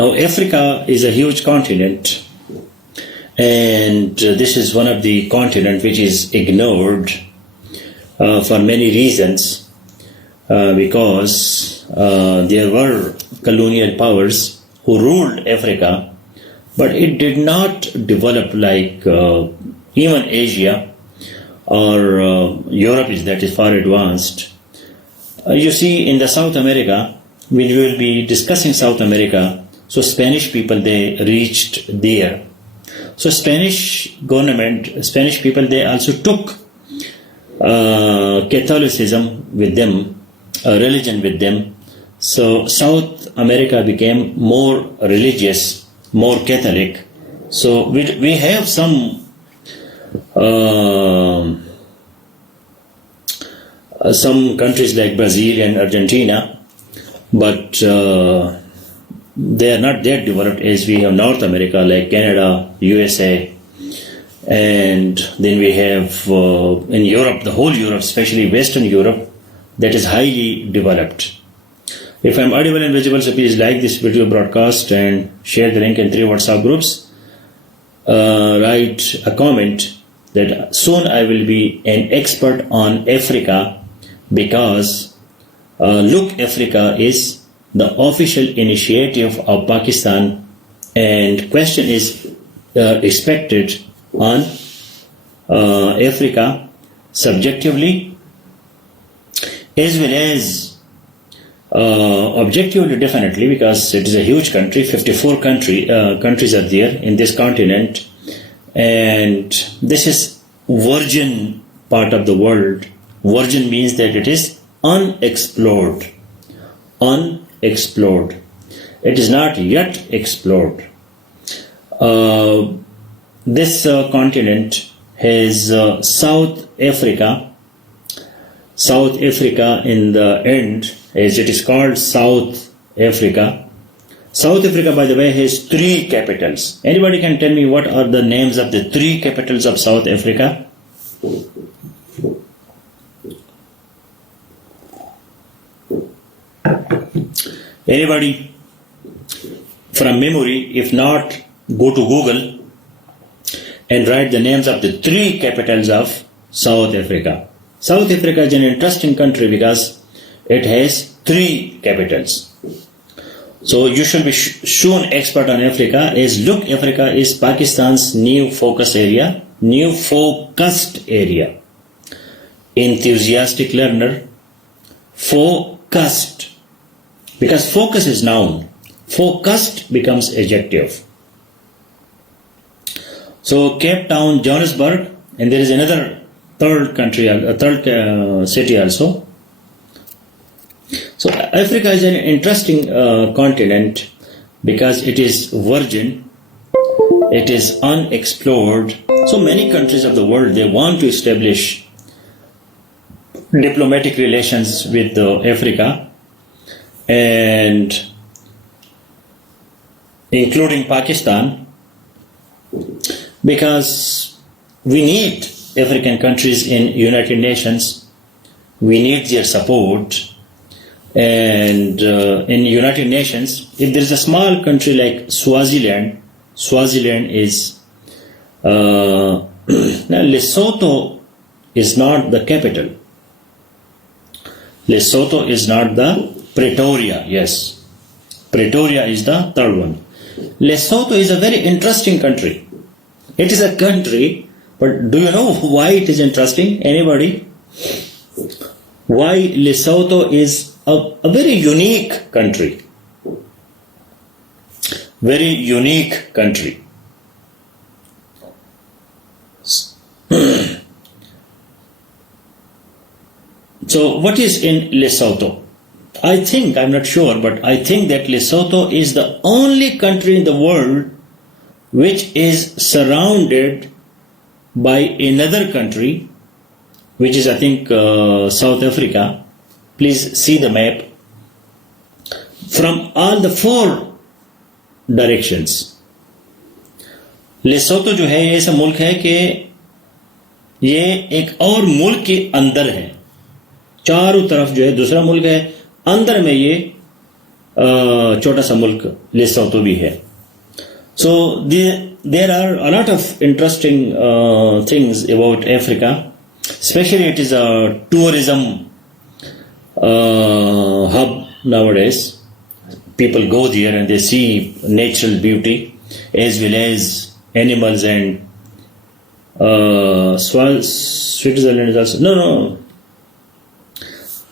Now, Africa is a huge continent, and this is one of the continents which is ignored for many reasons, because there were colonial powers who ruled Africa, but it did not develop like even Asia or Europe that is far advanced. You see, in the South America, we will be discussing South America. So Spanish people, they reached there. So Spanish government, Spanish people, they also took Catholicism with them, religion with them. So South America became more religious, more Catholic. So we have some countries like Brazil and Argentina, but they are not that developed as we have North America, like Canada, USA, and then we have in Europe, the whole Europe, especially Western Europe, that is highly developed. If I'm audible and visible, so please like this video broadcast and share the link in 3 WhatsApp groups. Write a comment that soon I will be an expert on Africa, because Look Africa is the official initiative of Pakistan, and question is expected on Africa subjectively as well as objectively, definitely, because it is a huge country. 54 countries are there in this continent, and this is virgin part of the world. Virgin means that it is unexplored. Unexplored. It is not yet explored. This continent has South Africa. South Africa in the end, as it is called South Africa. South Africa, by the way, has 3 capitals. Anybody can tell me what are the names of the 3 capitals of South Africa? Anybody from memory? If not, go to Google and write the names of the 3 capitals of South Africa. South Africa is an interesting country because it has 3 capitals. So you should be shown expert on Africa, as Look Africa is Pakistan's new focus area, new focused area. Enthusiastic learner, focused. Because focus is noun, focused becomes adjective. So Cape Town, Johannesburg, and there is another third country, a third city also. So Africa is an interesting continent because it is virgin, it is unexplored. So many countries of the world, they want to establish diplomatic relations with Africa, and including Pakistan, because we need African countries in United Nations. We need their support. And in United Nations, if there is a small country like Swaziland, Swaziland is now Lesotho is not the capital. Lesotho is not the Pretoria. Yes, Pretoria is the third one. Lesotho is a very interesting country. It is a country, but do you know why it is interesting? Anybody? Why Lesotho is a very unique country? Very unique country. So what is in Lesotho? I think, I'm not sure, but I think that Lesotho is the only country in the world which is surrounded by another country, which is, I think, South Africa. Please see the map. From all the 4 directions. Lesotho जो है ये ऐसा मुल्क है कि ये एक और मुल्क के अंदर है, चारों तरफ जो है दूसरा मुल्क है, अंदर में ये छोटा सा मुल्क लेसोतो भी है. So there are a lot of interesting things about Africa. Especially it is a tourism hub nowadays. People go there and they see natural beauty as well as animals and Switzerland is also no.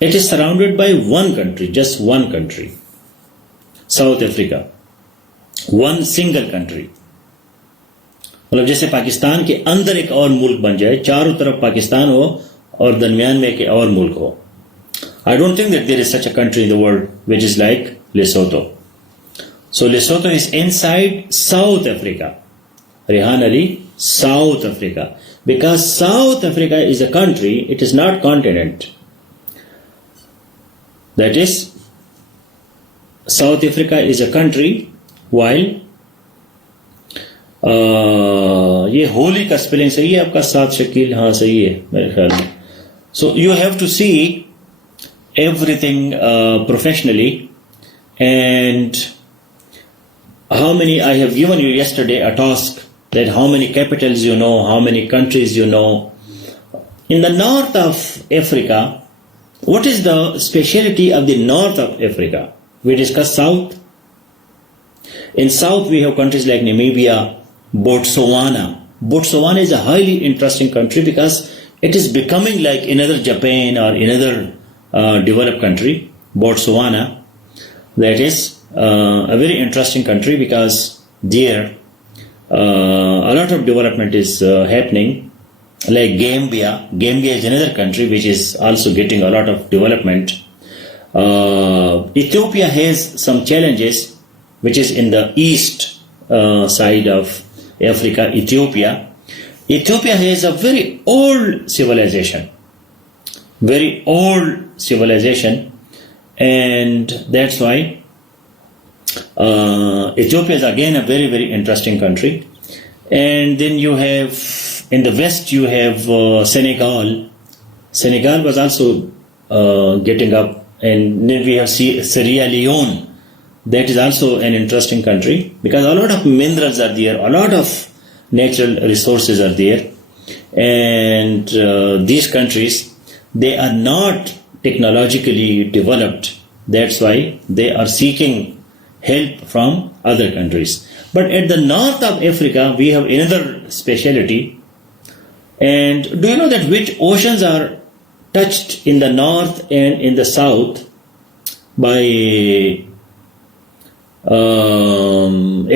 It is surrounded by one country, just one country, South Africa. One single country. मतलब जैसे पाकिस्तान के अंदर एक और मुल्क बन जाए, चारों तरफ पाकिस्तान हो और दरमियान में एक और मुल्क हो. I don't think that there is such a country in the world which is like Lesotho. So Lesotho is inside South Africa. Rehan Ali, South Africa. Because South Africa is a country, it is not continent. That is, South Africa is a country, while ये होली का spelling सही है आपका? 7 शकील, हाँ सही है मेरे ख्याल में. So you have to see everything professionally. And how many, I have given you yesterday a task that how many capitals you know, how many countries you know. In the north of Africa, what is the speciality of the north of Africa? We discussed south. In south we have countries like Namibia, Botswana. Botswana is a highly interesting country because it is becoming like another Japan or another developed country. Botswana, that is a very interesting country because there a lot of development is happening. Like Gambia is another country which is also getting a lot of development. Ethiopia has some challenges, which is in the east side of Africa. Ethiopia has a very old civilization, and that's why Ethiopia is again a very, very interesting country. And then you have, in the west you have Senegal. Senegal was also getting up, and then we have Sierra Leone. That is also an interesting country because a lot of minerals are there, a lot of natural resources are there, and these countries, they are not technologically developed. That's why they are seeking help from other countries. But at the north of Africa, we have another speciality. And do you know that which oceans are touched in the north and in the south by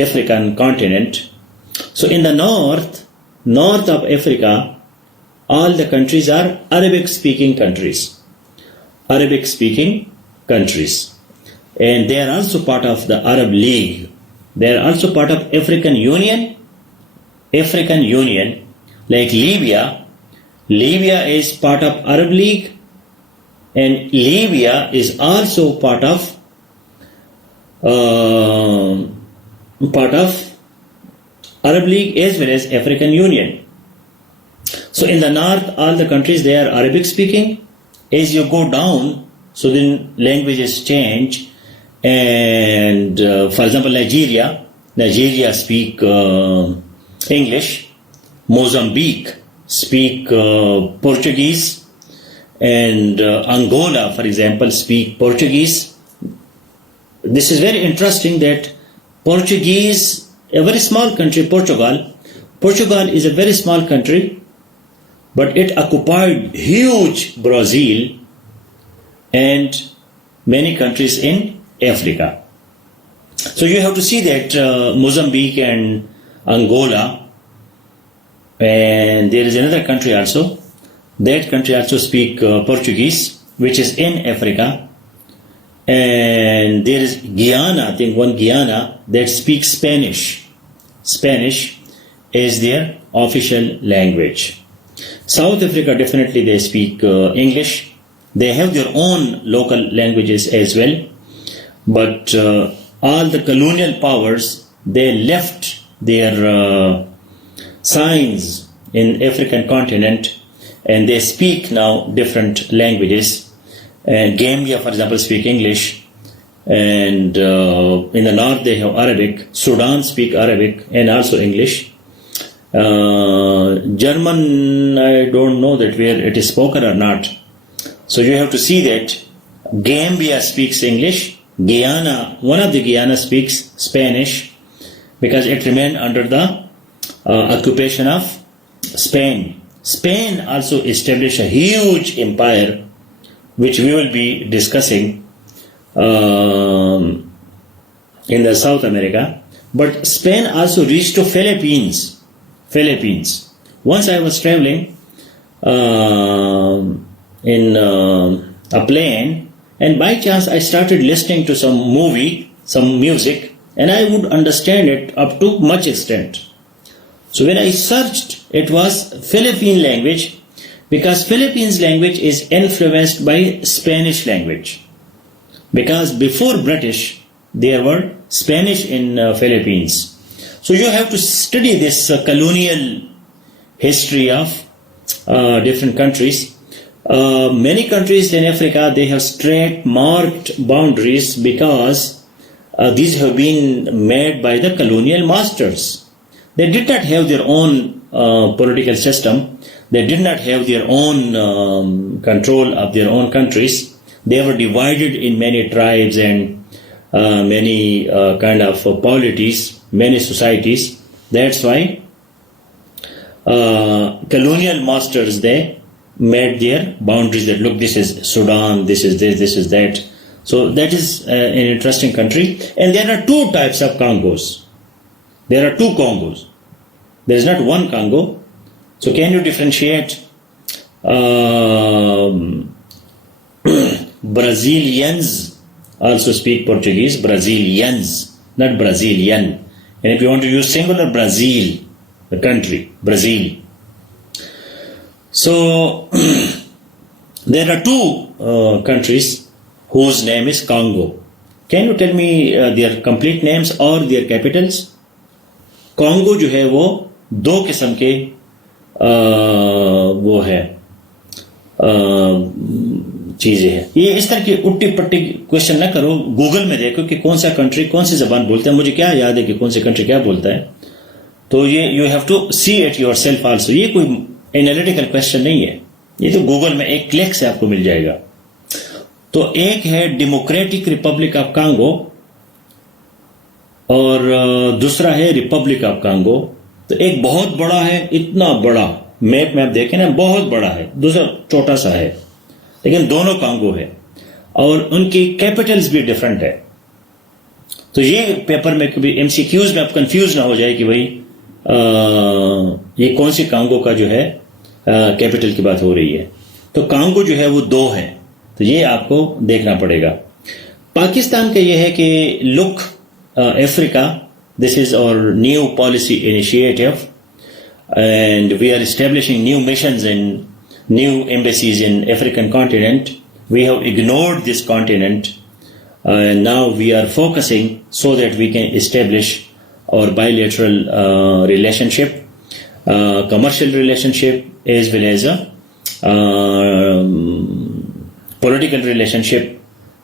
African continent? So in the north of Africa, all the countries are Arabic speaking countries. And they are also part of the Arab League. They are also part of African Union. Like Libya is part of Arab League, and Libya is also part of Arab League as well as African Union. So in the north, all the countries, they are Arabic speaking. As you go down, so then languages change. And for example, Nigeria speak English. Mozambique speak Portuguese, and Angola, for example, speak Portuguese. This is very interesting that Portuguese, a very small country, Portugal is a very small country, but it occupied huge Brazil and many countries in Africa. So you have to see that Mozambique and Angola, and there is another country also. That country also speak Portuguese, which is in Africa. And there is Guyana, I think one Guyana, that speaks Spanish. Spanish is their official language. South Africa, definitely they speak English. They have their own local languages as well. But all the colonial powers, they left their signs in African continent, and they speak now different languages. And Gambia, for example, speak English, and in the north they have Arabic. Sudan speak Arabic and also English. German, I don't know that where it is spoken or not. So you have to see that Gambia speaks English. Guyana, one of the Guyana speaks Spanish because it remained under the occupation of Spain. Spain also established a huge empire, which we will be discussing in the South America. But Spain also reached to Philippines. Once I was traveling in a plane, and by chance I started listening to some music, and I would understand it up to much extent. So when I searched, it was Philippine language, because Philippines language is influenced by Spanish language. Because before British, there were Spanish in Philippines. So you have to study this colonial history of different countries. Many countries in Africa, they have straight marked boundaries because these have been made by the colonial masters. They did not have their own political system. They did not have their own control of their own countries. They were divided in many tribes and many kind of polities, many societies. That's why colonial masters, they made their boundaries that look, this is Sudan, this is this, this is that. So that is an interesting country. And there are two types of Congos. There are two Congos. There is not one Congo. So can you differentiate Brazilians also speak Portuguese, Brazilians, not Brazilian. And if you want to use singular, Brazil, the country, Brazil. So there are two countries whose name is Congo. Can you tell me their complete names or their capitals? Congo जो है वो दो किस्म के वो है चीजें हैं. ये इस तरह की उट्टी पट्टी क्वेश्चन ना करो. गूगल में देखो कि कौन सा कंट्री कौन सी जबान बोलता है. मुझे क्या याद है कि कौन सी कंट्री क्या बोलता है. तो ये you have to see it yourself also. ये कोई एनालिटिकल क्वेश्चन नहीं है. ये तो गूगल में एक क्लिक से आपको मिल जाएगा. तो एक है डेमोक्रेटिक रिपब्लिक ऑफ कांगो और दूसरा है रिपब्लिक ऑफ कांगो. तो एक बहुत बड़ा है, इतना बड़ा मैप में आप देखें ना, बहुत बड़ा है. दूसरा छोटा सा है, लेकिन दोनों कांगो है और उनकी कैपिटल्स भी डिफरेंट है. तो ये पेपर में कभी एमसीक्यूज में आप कंफ्यूज ना हो जाए कि भाई ये कौन सी कांगो का जो है कैपिटल की बात हो रही है. तो कांगो जो है वो दो है. तो ये आपको देखना पड़ेगा. पाकिस्तान का ये है कि look Africa, this is our new policy initiative, and we are establishing new missions and new embassies in African continent. We have ignored this continent, and now we are focusing so that we can establish our bilateral relationship, commercial relationship, as well as a political relationship.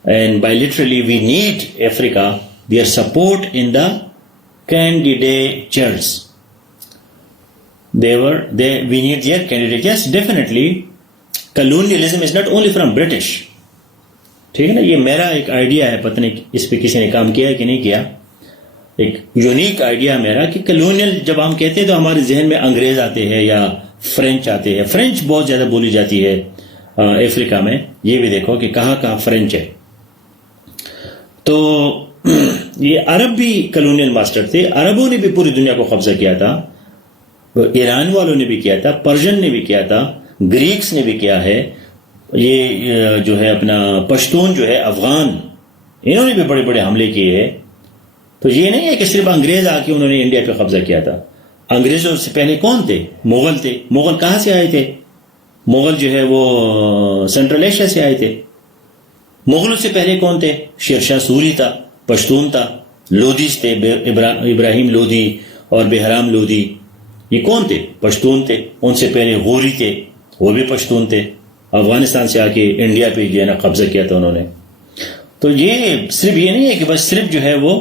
And bilaterally, we need Africa, their support in the candidatures. We need their candidates. Yes, definitely. Colonialism is not only from British. ठीक है ना. ये मेरा एक idea है, पता नहीं इस पे किसी ने काम किया है कि नहीं किया. एक यूनिक आइडिया मेरा कि कलोनियल जब हम कहते हैं तो हमारे जहन में अंग्रेज आते हैं या फ्रेंच आते हैं. फ्रेंच बहुत ज्यादा बोली जाती है अफ्रीका में. ये भी देखो कि कहाँ कहाँ फ्रेंच है. तो ये अरब भी कलोनियल मास्टर थे. अरबों ने भी पूरी दुनिया को कब्जा किया था. ईरान वालों ने भी किया था, पर्शियन ने भी किया था, ग्रीक्स ने भी किया है. ये जो है अपना पश्तून जो है अफगान, इन्होंने भी बड़े बड़े हमले किए हैं. तो ये नहीं है कि सिर्फ अंग्रेज आके उन्होंने इंडिया पे कब्जा किया था. अंग्रेजों से पहले कौन थे? मुगल थे. मुगल कहां से आए थे? मुगल जो है वो सेंट्रल एशिया से आए थे. मुगलों से पहले कौन थे? शेरशाह सूरी था, पश्तून था. लोधीस थे, इब्राहिम लोधी और बेहराम लोधी. ये कौन थे? पश्तून थे. उनसे पहले गोरी थे, वो भी पश्तून थे. अफगानिस्तान से आके इंडिया पे जो है ना कब्जा किया था उन्होंने. تو یہ صرف یہ نہیں ہے کہ بس صرف جو ہے وہ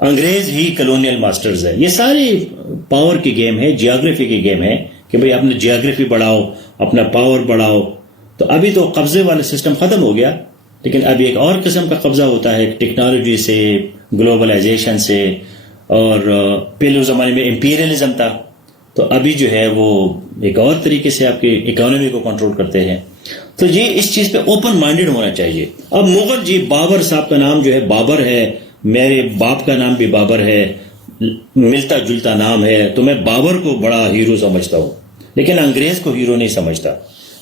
انگریز ہی کلونیل ماسٹرز ہے. یہ ساری پاور کی گیم ہے, جیوگرافی کی گیم ہے کہ بھئی اپنے جیوگرافی بڑھاؤ, اپنا پاور بڑھاؤ. تو ابھی تو قبضے والا سسٹم ختم ہو گیا, لیکن ابھی ایک اور قسم کا قبضہ ہوتا ہے ٹیکنالوجی سے, گلوبلائزیشن سے. اور پہلے زمانے میں امپیریلزم تھا, تو ابھی جو ہے وہ ایک اور طریقے سے آپ کی اکانومی کو کنٹرول کرتے ہیں. تو یہ اس چیز پہ اوپن مائنڈیڈ ہونا چاہیے. اب مغل جی, بابر صاحب کا نام جو ہے بابر ہے, میرے باپ کا نام بھی بابر ہے, ملتا جلتا نام ہے, تو میں بابر کو بڑا ہیرو سمجھتا ہوں, لیکن انگریز کو ہیرو نہیں سمجھتا.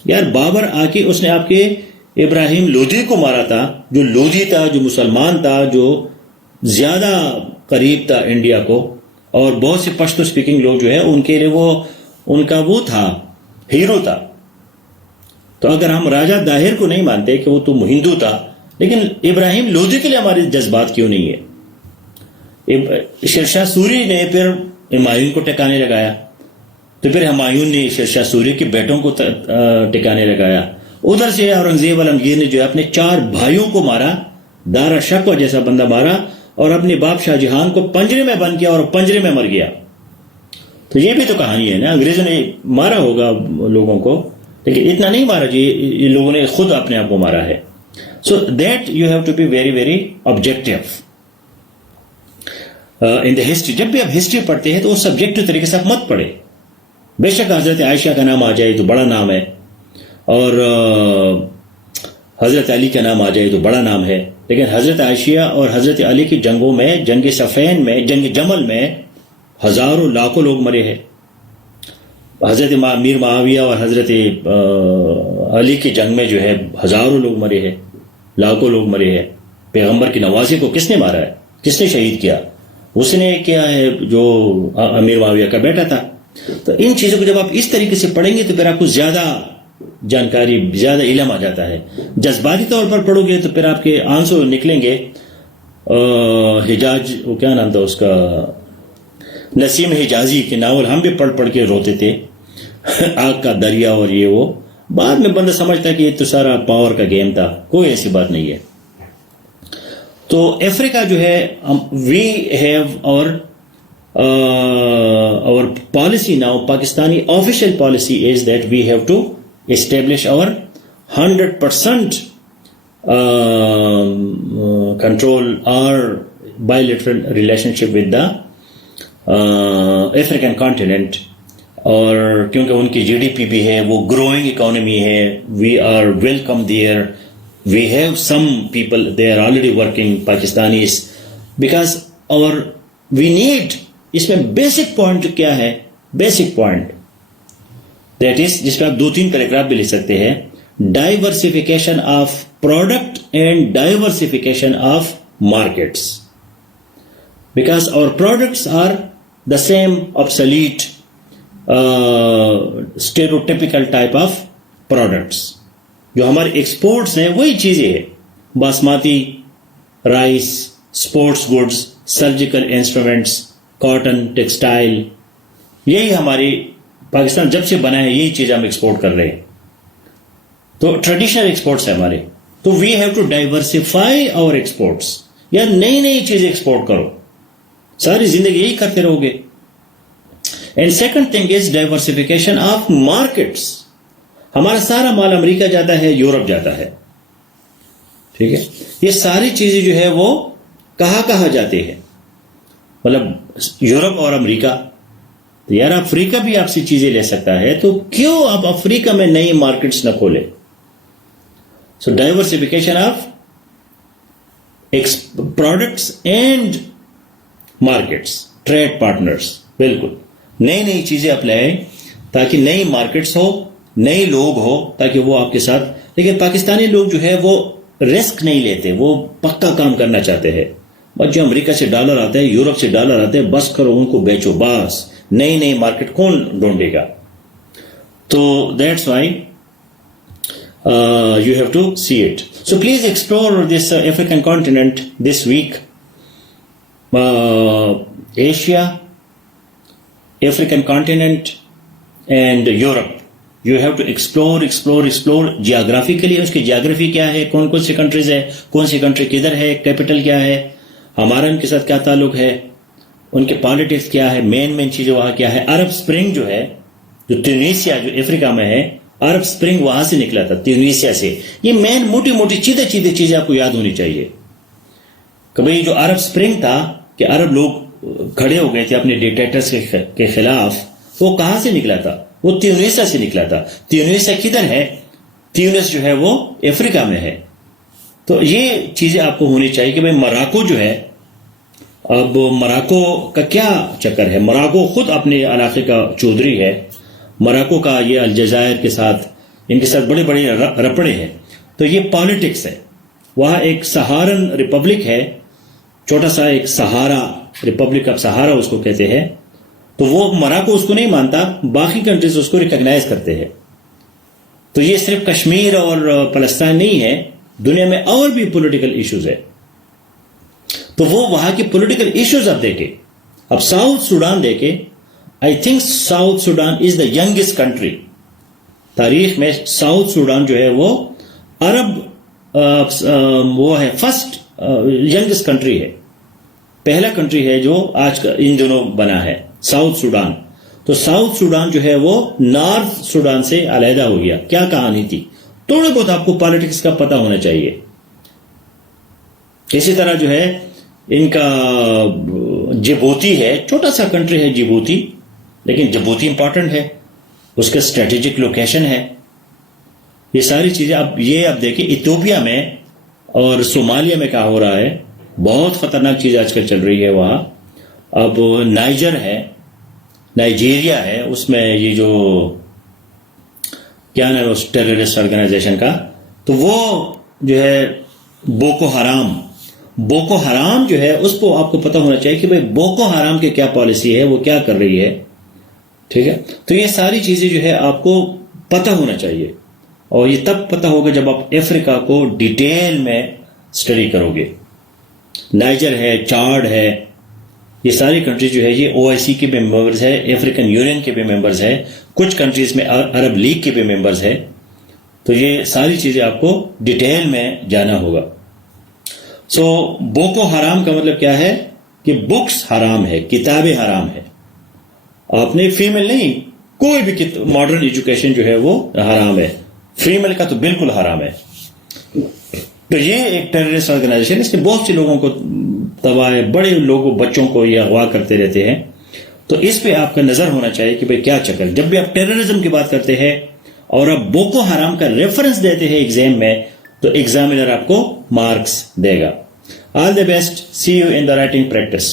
یار بابر آ کے اس نے آپ کے ابراہیم لودھی کو مارا تھا, جو لودھی تھا, جو مسلمان تھا, جو زیادہ قریب تھا انڈیا کو, اور بہت سے پشتو سپیکنگ لوگ جو ہے ان کے لیے وہ ان کا وہ تھا, ہیرو تھا. تو اگر ہم راجہ داہر کو نہیں مانتے کہ وہ تو ہندو تھا, لیکن ابراہیم لودھی کے لیے ہمارے جذبات کیوں نہیں ہے؟ شیرشاہ سوری نے پھر ہمایوں کو ٹکانے لگایا, تو پھر ہمایوں نے شیرشاہ سوری کے بیٹوں کو ٹکانے لگایا. ادھر سے اورنگزیب عالمگیر نے جو ہے اپنے 4 بھائیوں کو مارا, دارا شکوہ جیسا بندہ مارا, اور اپنے باپ شاہ جہان کو پنجرے میں بند کیا اور پنجرے میں مر گیا. تو یہ بھی تو کہانی ہے نا, انگریزوں نے مارا ہوگا لوگوں کو, لیکن اتنا نہیں مارا جی, یہ لوگوں نے خود اپنے آپ کو مارا ہے. So that you have to be very very objective in the history. جب بھی آپ ہسٹری پڑھتے ہیں تو وہ سبجیکٹو طریقے سے آپ مت پڑھے. بے شک حضرت عائشہ کا نام آ جائے تو بڑا نام ہے, اور حضرت علی کا نام آ جائے تو بڑا نام ہے, لیکن حضرت عائشہ اور حضرت علی کی جنگوں میں, جنگ صفین میں, جنگ جمل میں ہزاروں لاکھوں لوگ مرے ہیں. حضرت میر معاویہ اور حضرت علی کی جنگ میں جو ہے ہزاروں لوگ مرے ہیں, لاکھوں لوگ مرے ہیں. پیغمبر کی نوازی کو کس نے مارا ہے, کس نے شہید کیا؟ اس نے کیا ہے جو امیر معاویہ کا بیٹا تھا. تو ان چیزوں کو جب آپ اس طریقے سے پڑھیں گے تو پھر آپ کو زیادہ جانکاری, زیادہ علم آ جاتا ہے. جذباتی طور پر پڑھو گے تو پھر آپ کے آنسو نکلیں گے. حجاج, وہ کیا نام تھا اس کا, نسیم حجازی کے ناول ہم بھی پڑھ پڑھ کے روتے تھے, آگ کا دریا اور یہ وہ. بعد میں بندہ سمجھتا ہے کہ یہ تو سارا پاور کا گیم تھا, کوئی ایسی بات نہیں ہے. تو افریقہ جو ہے, we have our policy now, Pakistani official policy is that we have to establish our 100% control our bilateral relationship with the African continent. اور کیونکہ ان کی جی ڈی پی بھی ہے, وہ گروئنگ اکانومی ہے, we are welcome there, we have some people they are already working Pakistanis, because اور we need. اس میں basic point کیا ہے, بیسک پوائنٹ دیٹ از, جس پہ آپ 2-3 پیراگراف بھی لکھ سکتے ہیں, diversification of product and diversification of markets. Because our products are the same obsolete stereotypical type of products. جو ہمارے ایکسپورٹس ہیں وہی چیزیں ہیں, basmati rice, sports goods, surgical instruments, cotton, textile, یہی ہماری پاکستان جب سے بنا ہے یہی چیز ہم ایکسپورٹ کر رہے ہیں. تو ٹریڈیشنل ایکسپورٹس ہیں ہمارے. تو we have to diversify our exports. یا نئی نئی چیزیں ایکسپورٹ کرو, ساری زندگی یہی کرتے رہو گے. And second thing is diversification of markets. ہمارا سارا مال امریکہ جاتا ہے, یورپ جاتا ہے, ٹھیک ہے. یہ ساری چیزیں جو ہے وہ کہاں جاتے ہیں, مطلب یورپ اور امریکہ. تو یار افریقہ بھی آپ سے چیزیں لے سکتا ہے, تو کیوں آپ افریقہ میں نئی مارکیٹس نہ کھولے. So diversification of products and markets, trade partners, بالکل نئی نئی چیزیں اپلائیں تاکہ نئی مارکیٹس ہو, نئے لوگ ہو, تاکہ وہ آپ کے ساتھ. لیکن پاکستانی لوگ جو ہے وہ رسک نہیں لیتے, وہ پکا کام کرنا چاہتے ہیں. بس جو امریکہ سے ڈالر آتا ہے, یورپ سے ڈالر آتے ہیں, بس کرو ان کو بیچو, بس. نئی مارکیٹ کون ڈھونڈے گا. تو that's why you have to see it. So please explore this African continent this week. Asia, African continent and Europe. You have to explore geographically اس کی جیوگرافی کیا ہے, کون کون سی کنٹریز ہے, کون سی کنٹری کدھر ہے, کیپٹل کیا ہے, ہمارا ان کے ساتھ کیا تعلق ہے, ان کے پالیٹکس کیا ہے, مین چیزیں وہاں کیا ہے. عرب اسپرنگ جو ہے, جو ٹیونیسیا جو افریقہ میں ہے, عرب اسپرنگ وہاں سے نکلا تھا, ٹیونیسیا سے. یہ مین موٹی چیزیں چیزیں آپ کو یاد ہونی چاہیے کہ بھئی جو عرب اسپرنگ تھا کہ عرب لوگ کھڑے ہو گئے تھے اپنے ڈکٹیٹرز کے خلاف, وہ کہاں سے نکلا تھا؟ وہ ٹیونیسیا سے نکلا تھا. ٹیونیسیا کدھر ہے؟ ٹیونس جو ہے وہ افریقہ میں ہے. تو یہ چیزیں آپ کو ہونی چاہیے کہ بھئی مراکو جو ہے, اب مراکو کا کیا چکر ہے؟ مراکو خود اپنے علاقے کا چودھری ہے. مراکو کا یہ الجزائر کے ساتھ ان کے ساتھ بڑے رپڑے ہیں. تو یہ پالیٹکس ہے. وہاں ایک سہارن ریپبلک ہے, چھوٹا سا ایک سہارا, ریپبلک آف سہارا اس کو کہتے ہیں. تو وہ مراکو اس کو نہیں مانتا, باقی کنٹریز اس کو ریکگنائز کرتے ہیں. تو یہ صرف کشمیر اور فلسطین نہیں ہے, دنیا میں اور بھی پولیٹیکل ایشوز ہے. تو وہ وہاں کی پولیٹیکل ایشوز آپ دیکھیں. اب ساؤتھ سوڈان دیکھیں, I think south Sudan is the youngest country. تاریخ میں ساؤتھ سوڈان جو ہے وہ عرب وہ ہے فرسٹ ینگسٹ کنٹری ہے, پہلا کنٹری ہے جو آج کا ان دنوں بنا ہے, ساؤتھ سوڈان. تو ساؤتھ سوڈان جو ہے وہ نارتھ سوڈان سے علیحدہ ہو گیا. کیا کہانی تھی؟ تھوڑے بہت آپ کو پالیٹکس کا پتہ ہونا چاہیے. اسی طرح جو ہے ان کا جبوتی ہے, چھوٹا سا کنٹری ہے جبوتی, لیکن جبوتی امپورٹنٹ ہے, اس کا اسٹریٹجک لوکیشن ہے. یہ ساری چیزیں اب دیکھیں ایتھوپیا میں اور صومالیہ میں کیا ہو رہا ہے, بہت خطرناک چیز آج کل چل رہی ہے وہاں. اب نائجر ہے, نائجیریا ہے, اس میں یہ جو کیا نام ہے اس ٹیررسٹ آرگنائزیشن کا, تو وہ جو ہے بوکو حرام جو ہے, اس کو آپ کو پتہ ہونا چاہیے کہ بھئی بوکو حرام کی کیا پالیسی ہے, وہ کیا کر رہی ہے. ٹھیک ہے, تو یہ ساری چیزیں جو ہے آپ کو پتہ ہونا چاہیے, اور یہ تب پتہ ہوگا جب آپ افریقہ کو ڈیٹیل میں اسٹڈی کرو گے. نائجر ہے, چاڈ ہے, یہ ساری کنٹریز جو ہے یہ OIC کے بھی ممبرز ہے, افریقن یونین کے بھی ممبرز ہے, کچھ کنٹریز میں عرب لیگ کے بھی ممبرز ہے. تو یہ ساری چیزیں آپ کو ڈیٹیل میں جانا ہوگا. سو بوکو حرام کا مطلب کیا ہے کہ بکس حرام ہے, کتابیں حرام ہے. آپ نے فیمیل نہیں, کوئی بھی ماڈرن ایجوکیشن جو ہے وہ حرام ہے. فیمیل کا تو بالکل حرام ہے. تو یہ ایک ٹیررسٹ آرگنائزیشن, اس کے بہت سے لوگوں کو تباہ ہے, بڑے لوگوں بچوں کو یہ اغوا کرتے رہتے ہیں. تو اس پہ آپ کا نظر ہونا چاہیے کہ بھئی کیا چکر. جب بھی آپ ٹیررزم کی بات کرتے ہیں اور آپ بوکو حرام کا ریفرنس دیتے ہیں ایگزام میں, تو ایگزامینر آپ کو مارکس دے گا. All the best, see you in the writing practice.